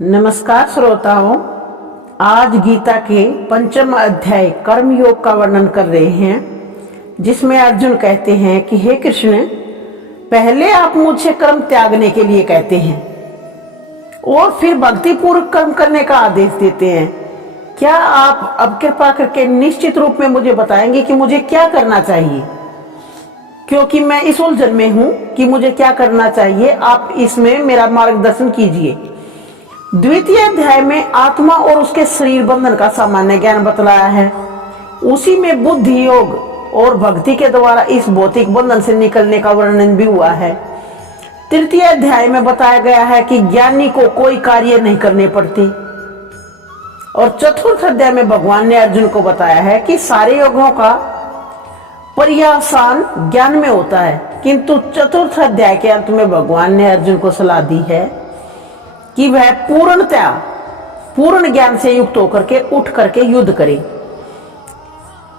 नमस्कार श्रोताओं, आज गीता के पंचम अध्याय कर्म योग का वर्णन कर रहे हैं, जिसमें अर्जुन कहते हैं कि हे कृष्ण, पहले आप मुझसे कर्म त्यागने के लिए कहते हैं और फिर भक्ति पूर्वक कर्म करने का आदेश देते हैं। क्या आप अब कृपा करके निश्चित रूप में मुझे बताएंगे कि मुझे क्या करना चाहिए, क्योंकि मैं इस उलझन में हूं कि मुझे क्या करना चाहिए। आप इसमें मेरा मार्गदर्शन कीजिए। द्वितीय अध्याय में आत्मा और उसके शरीर बंधन का सामान्य ज्ञान बतलाया है। उसी में बुद्धि योग और भक्ति के द्वारा इस भौतिक बंधन से निकलने का वर्णन भी हुआ है। तृतीय अध्याय में बताया गया है कि ज्ञानी को कोई कार्य नहीं करने पड़ते। और चतुर्थ अध्याय में भगवान ने अर्जुन को बताया है कि सारे योगों का पर्यवसान ज्ञान में होता है, किंतु चतुर्थ अध्याय के अंत में भगवान ने अर्जुन को सलाह दी है कि वह पूर्ण ज्ञान से युक्त होकर के उठ करके युद्ध करे।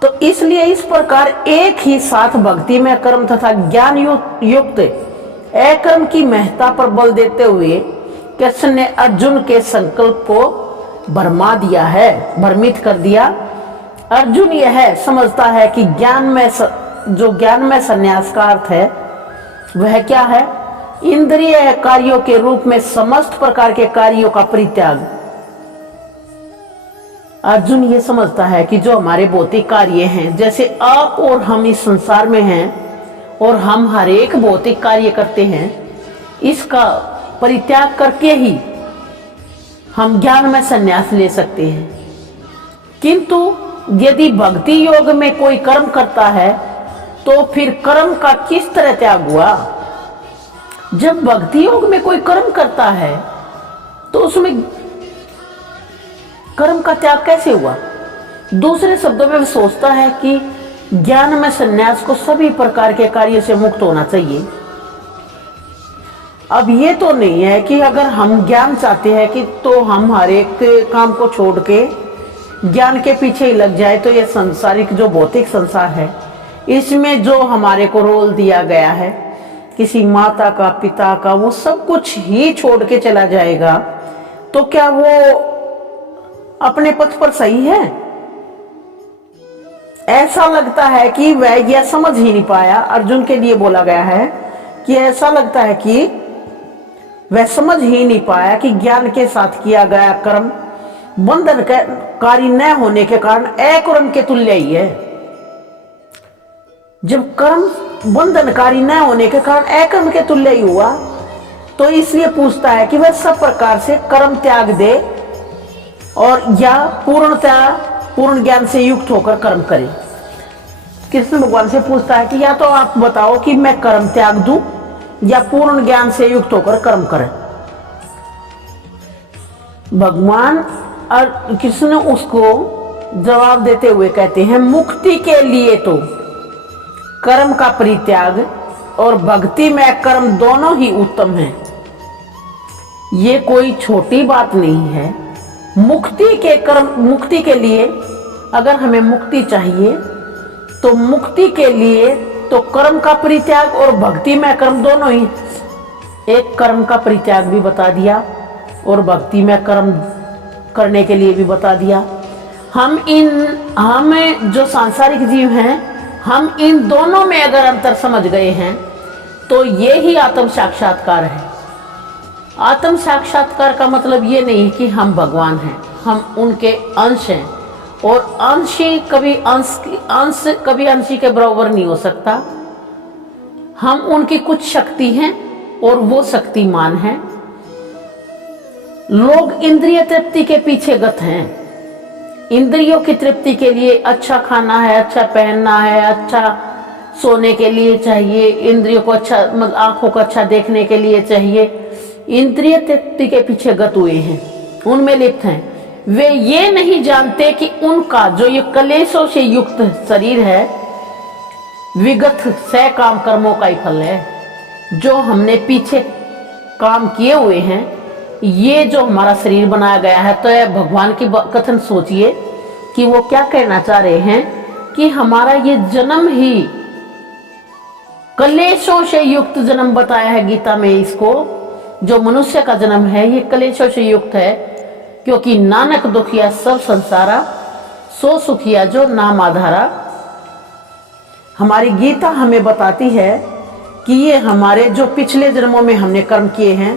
तो इसलिए इस प्रकार एक ही साथ भक्ति में कर्म तथा ज्ञान युक्त अकर्म की महत्ता पर बल देते हुए कृष्ण ने अर्जुन के संकल्प को भ्रमित कर दिया। अर्जुन यह समझता है कि ज्ञान में संन्यास का अर्थ है वह क्या है? इंद्रिय कार्यों के रूप में समस्त प्रकार के कार्यों का परित्याग। अर्जुन ये समझता है कि जो हमारे भौतिक कार्य हैं, जैसे आप और हम इस संसार में हैं और हम हर एक भौतिक कार्य करते हैं, इसका परित्याग करके ही हम ज्ञान में संन्यास ले सकते हैं। किंतु यदि भक्ति योग में कोई कर्म करता है तो फिर कर्म का किस तरह त्याग हुआ? जब भक्ति योग में कोई कर्म करता है तो उसमें कर्म का त्याग कैसे हुआ? दूसरे शब्दों में वह सोचता है कि ज्ञान में संन्यास को सभी प्रकार के कार्य से मुक्त होना चाहिए। अब ये तो नहीं है कि अगर हम ज्ञान चाहते हैं कि तो हम हर एक काम को छोड़ के ज्ञान के पीछे ही लग जाए, तो ये संसारिक जो भौतिक संसार है इसमें जो हमारे को रोल दिया गया है किसी माता का, पिता का, वो सब कुछ ही छोड़ के चला जाएगा, तो क्या वो अपने पथ पर सही है? ऐसा लगता है कि वह यह समझ ही नहीं पाया। अर्जुन के लिए बोला गया है कि ऐसा लगता है कि वह समझ ही नहीं पाया कि ज्ञान के साथ किया गया कर्म बंधनकारी न होने के कारण अकर्म के तुल्य ही है। जब कर्म बंधनकारी न होने के कारण अकर्म के तुल्य ही हुआ, तो इसलिए पूछता है कि वह सब प्रकार से कर्म त्याग दे और या पूर्ण ज्ञान से युक्त होकर कर्म करे। कृष्ण भगवान से पूछता है कि या तो आप बताओ कि मैं कर्म त्याग दूं या पूर्ण ज्ञान से युक्त होकर कर्म करें। भगवान और कृष्ण उसको जवाब देते हुए कहते हैं, मुक्ति के लिए तो कर्म का परित्याग और भक्ति में कर्म दोनों ही उत्तम हैं। ये कोई छोटी बात नहीं है। मुक्ति के लिए अगर हमें मुक्ति चाहिए तो मुक्ति के लिए तो कर्म का परित्याग और भक्ति में कर्म दोनों ही। एक कर्म का परित्याग भी बता दिया और भक्ति में कर्म करने के लिए भी बता दिया। हम जो सांसारिक जीव हैं, हम इन दोनों में अगर अंतर समझ गए हैं तो ये ही आत्म साक्षात्कार है। आत्म साक्षात्कार का मतलब ये नहीं कि हम भगवान हैं, हम उनके अंश हैं और अंशी कभी अंशी के बराबर नहीं हो सकता। हम उनकी कुछ शक्ति हैं और वो शक्तिमान हैं। लोग इंद्रिय तृप्ति के पीछे गत हैं। इंद्रियों की तृप्ति के लिए अच्छा खाना है, अच्छा पहनना है, अच्छा सोने के लिए चाहिए, इंद्रियों को अच्छा मतलब आंखों को अच्छा देखने के लिए चाहिए। इंद्रिय तृप्ति के पीछे गत हुए हैं, उनमें लिप्त हैं। वे ये नहीं जानते कि उनका जो ये कलेशों से युक्त शरीर है विगत सैकाम कर्मों का ही फल है। जो हमने पीछे काम किए हुए हैं, ये जो हमारा शरीर बनाया गया है, तो यह भगवान की कथन सोचिए कि वो क्या कहना चाह रहे हैं कि हमारा ये जन्म ही कलेशों से युक्त जन्म बताया है गीता में इसको, जो मनुष्य का जन्म है ये कलेशों से युक्त है, क्योंकि नानक दुखिया सब संसारा, सो सुखिया जो नाम आधारा। हमारी गीता हमें बताती है कि ये हमारे जो पिछले जन्मों में हमने कर्म किए हैं,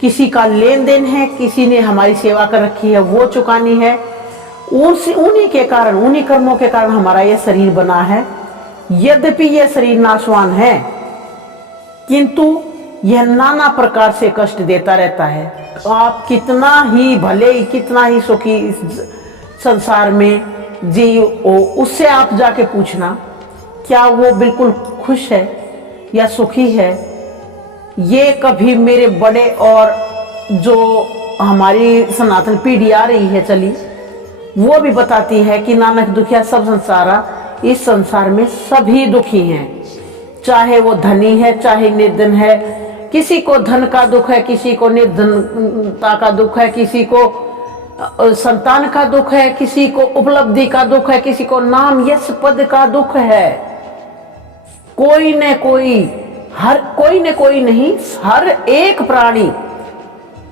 किसी का लेन देन है, किसी ने हमारी सेवा कर रखी है, वो चुकानी है, उन्हीं के कारण, उन्हीं कर्मों के कारण हमारा ये शरीर बना है। यद्यपि यह शरीर नाशवान है, किंतु यह नाना प्रकार से कष्ट देता रहता है। आप कितना ही भले, कितना ही सुखी इस संसार में जी हो, उससे आप जाके पूछना क्या वो बिल्कुल खुश है या सुखी है। ये कभी मेरे बड़े और जो हमारी सनातन पीढ़ी आ रही है चली, वो भी बताती है कि नानक दुखिया सब संसारा, इस संसार में सभी दुखी हैं, चाहे वो धनी है चाहे निर्धन है। किसी को धन का दुख है, किसी को निर्धनता का दुख है, किसी को संतान का दुख है, किसी को उपलब्धि का दुख है, किसी को नाम यश पद का दुख है। कोई न कोई नहीं, हर एक प्राणी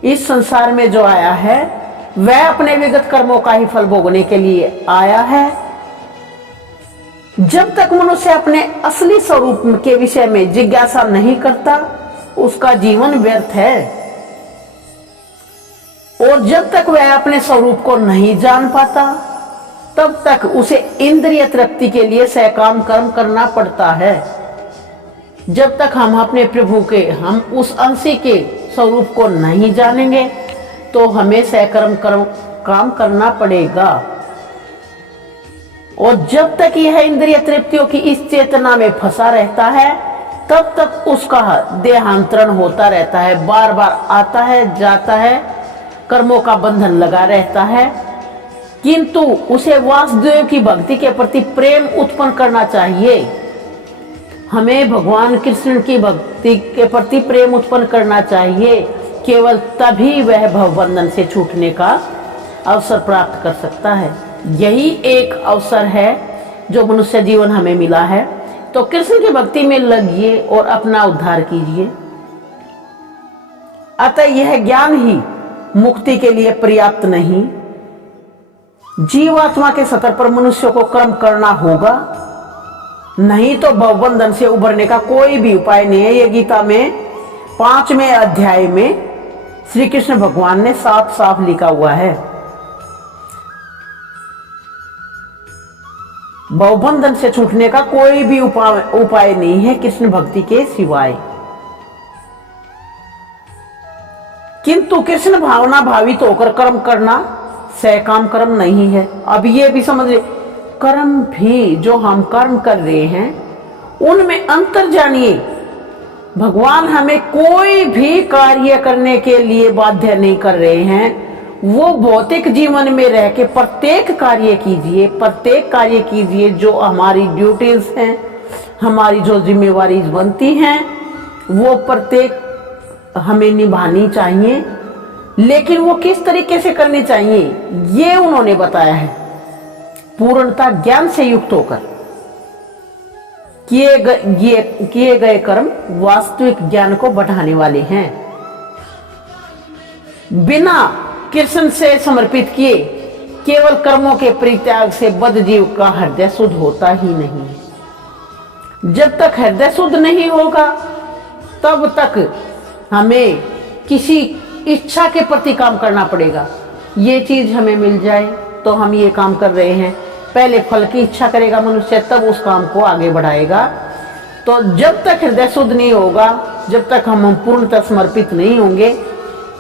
इस संसार में जो आया है वह अपने विगत कर्मों का ही फल भोगने के लिए आया है। जब तक मनुष्य अपने असली स्वरूप के विषय में जिज्ञासा नहीं करता, उसका जीवन व्यर्थ है। और जब तक वह अपने स्वरूप को नहीं जान पाता, तब तक उसे इंद्रिय तृप्ति के लिए सकाम कर्म करना पड़ता है। जब तक हम अपने प्रभु के, हम उस अंशी के स्वरूप को नहीं जानेंगे, तो हमें सकाम काम करना पड़ेगा। और जब तक यह इंद्रिय तृप्तियों की इस चेतना में फंसा रहता है, तब तक उसका देहांतरण होता रहता है, बार बार आता है जाता है, कर्मों का बंधन लगा रहता है। किंतु उसे वासुदेव की भक्ति के प्रति प्रेम उत्पन्न करना चाहिए। हमें भगवान कृष्ण की भक्ति के प्रति प्रेम उत्पन्न करना चाहिए। केवल तभी वह भवबंधन से छूटने का अवसर प्राप्त कर सकता है। यही एक अवसर है जो मनुष्य जीवन हमें मिला है। तो कृष्ण की भक्ति में लगिए और अपना उद्धार कीजिए। अतः यह ज्ञान ही मुक्ति के लिए पर्याप्त नहीं, जीवात्मा के स्तर पर मनुष्य को कर्म करना होगा, नहीं तो भवबंधन से उबरने का कोई भी उपाय नहीं है। ये गीता में 5वें अध्याय में श्री कृष्ण भगवान ने साफ साफ लिखा हुआ है। भवबंधन से छूटने का कोई भी उपाय नहीं है कृष्ण भक्ति के सिवाय। किंतु कृष्ण भावना भावित होकर कर्म करना सकाम कर्म नहीं है। अब ये भी समझ ले, कर्म भी जो हम कर्म कर रहे हैं उनमें अंतर जानिए। भगवान हमें कोई भी कार्य करने के लिए बाध्य नहीं कर रहे हैं। वो भौतिक जीवन में रह के प्रत्येक कार्य कीजिए जो हमारी ड्यूटीज हैं, हमारी जो जिम्मेवारी बनती हैं, वो प्रत्येक हमें निभानी चाहिए। लेकिन वो किस तरीके से करनी चाहिए ये उन्होंने बताया है। पूर्णता ज्ञान से युक्त होकर किए गए कर्म वास्तविक ज्ञान को बढ़ाने वाले हैं। बिना कृष्ण से समर्पित किए केवल कर्मों के परित्याग से बद्धजीव का हृदय शुद्ध होता ही नहीं। जब तक हृदय शुद्ध नहीं होगा तब तक हमें किसी इच्छा के प्रति काम करना पड़ेगा। ये चीज हमें मिल जाए तो हम ये काम कर रहे हैं, पहले फल की इच्छा करेगा मनुष्य, तब उस काम को आगे बढ़ाएगा। तो जब तक हृदय शुद्ध नहीं होगा, जब तक हम पूर्णतः समर्पित नहीं होंगे,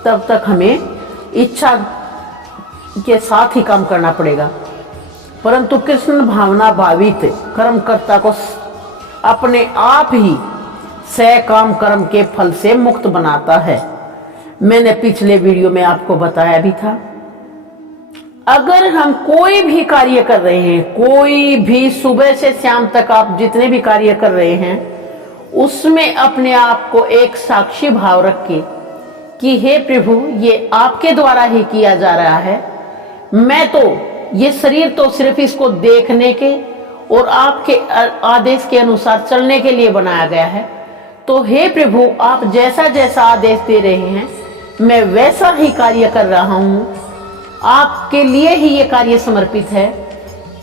तब तक हमें इच्छा के साथ ही काम करना पड़ेगा। परंतु कृष्ण भावना भावित कर्मकर्ता को अपने आप ही सकाम कर्म के फल से मुक्त बनाता है। मैंने पिछले वीडियो में आपको बताया भी था, अगर हम कोई भी कार्य कर रहे हैं, कोई भी सुबह से शाम तक आप जितने भी कार्य कर रहे हैं, उसमें अपने आप को एक साक्षी भाव रख के कि हे प्रभु ये आपके द्वारा ही किया जा रहा है, मैं तो ये शरीर तो सिर्फ इसको देखने के और आपके आदेश के अनुसार चलने के लिए बनाया गया है। तो हे प्रभु, आप जैसा जैसा आदेश दे रहे हैं मैं वैसा ही कार्य कर रहा हूं। आपके लिए ही ये कार्य समर्पित है,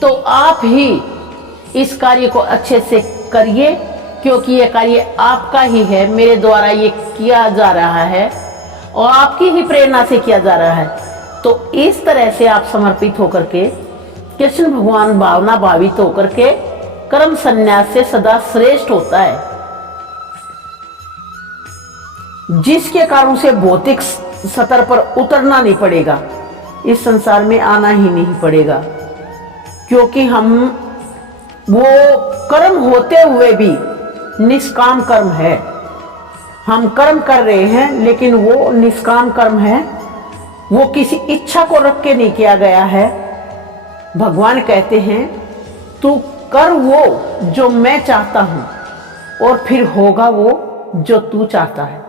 तो आप ही इस कार्य को अच्छे से करिए, क्योंकि ये कार्य आपका ही है, मेरे द्वारा ये किया जा रहा है और आपकी ही प्रेरणा से किया जा रहा है। तो इस तरह से आप समर्पित होकर के कृष्ण भगवान भावना भावित होकर के कर्म संन्यास से सदा श्रेष्ठ होता है, जिसके कारण से भौतिक सतर पर उतरना नहीं पड़ेगा, इस संसार में आना ही नहीं पड़ेगा। क्योंकि हम वो कर्म होते हुए भी निष्काम कर्म है, हम कर्म कर रहे हैं लेकिन वो निष्काम कर्म है, वो किसी इच्छा को रख के नहीं किया गया है। भगवान कहते हैं तू कर वो जो मैं चाहता हूं और फिर होगा वो जो तू चाहता है।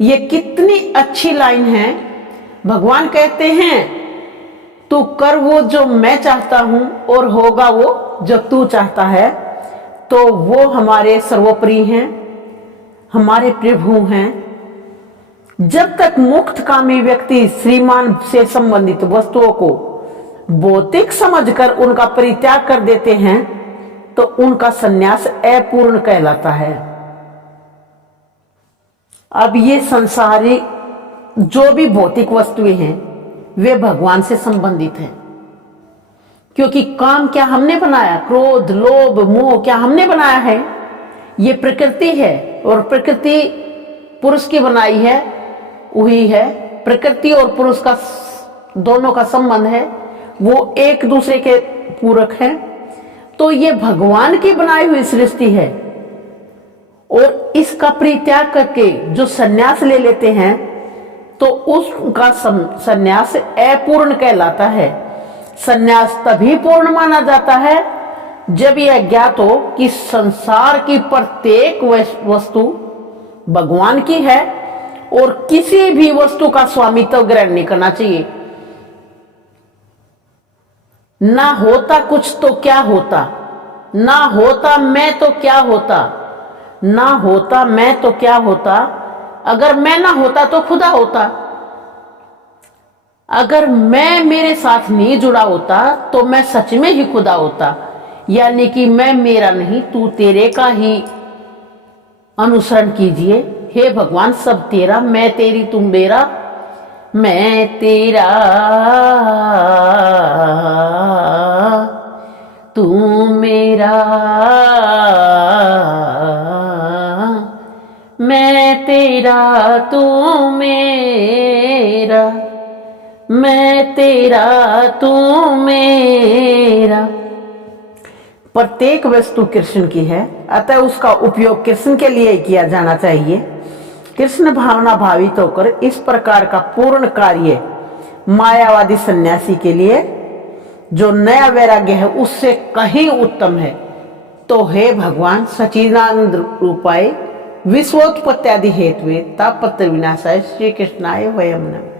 ये कितनी अच्छी लाइन है। भगवान कहते हैं तू कर वो जो मैं चाहता हूं और होगा वो जो तू चाहता है। तो वो हमारे सर्वोपरि हैं, हमारे प्रभु हैं। जब तक मुक्त कामी व्यक्ति श्रीमान से संबंधित वस्तुओं को भौतिक समझकर उनका परित्याग कर देते हैं तो उनका संन्यास अपूर्ण कहलाता है। अब ये संसारी जो भी भौतिक वस्तुएं हैं वे भगवान से संबंधित हैं, क्योंकि काम क्या हमने बनाया, क्रोध लोभ मोह क्या हमने बनाया है? ये प्रकृति है और प्रकृति पुरुष की बनाई है वही है। प्रकृति और पुरुष का दोनों का संबंध है, वो एक दूसरे के पूरक हैं। तो ये भगवान की बनाई हुई सृष्टि है और इसका परित्याग करके जो संन्यास ले लेते हैं तो उसका संन्यास अपूर्ण कहलाता है। संन्यास तभी पूर्ण माना जाता है जब यह ज्ञात हो कि संसार की प्रत्येक वस्तु भगवान की है और किसी भी वस्तु का स्वामित्व ग्रहण नहीं करना चाहिए। ना होता कुछ तो क्या होता, ना होता मैं तो क्या होता, ना होता मैं तो क्या होता। अगर मैं ना होता तो खुदा होता, अगर मैं मेरे साथ नहीं जुड़ा होता तो मैं सच में ही खुदा होता। यानी कि मैं मेरा नहीं, तू तेरे का ही अनुसरण कीजिए। हे भगवान, सब तेरा, मैं तेरी तुम मेरा, मैं तेरा तू मेरा, मैं तेरा तू मेरा, मैं तेरा तू मेरा। प्रत्येक वस्तु कृष्ण की है, अतः उसका उपयोग कृष्ण के लिए किया जाना चाहिए। कृष्ण भावना भावित होकर इस प्रकार का पूर्ण कार्य मायावादी सन्यासी के लिए जो नया वैराग्य है उससे कहीं उत्तम है। तो हे भगवान, सच्चिदानंद रूपाय विश्वोत्पत्त्यादि हेतुवे तापत्र विनाशाय श्री कृष्णाय वयम् नमः।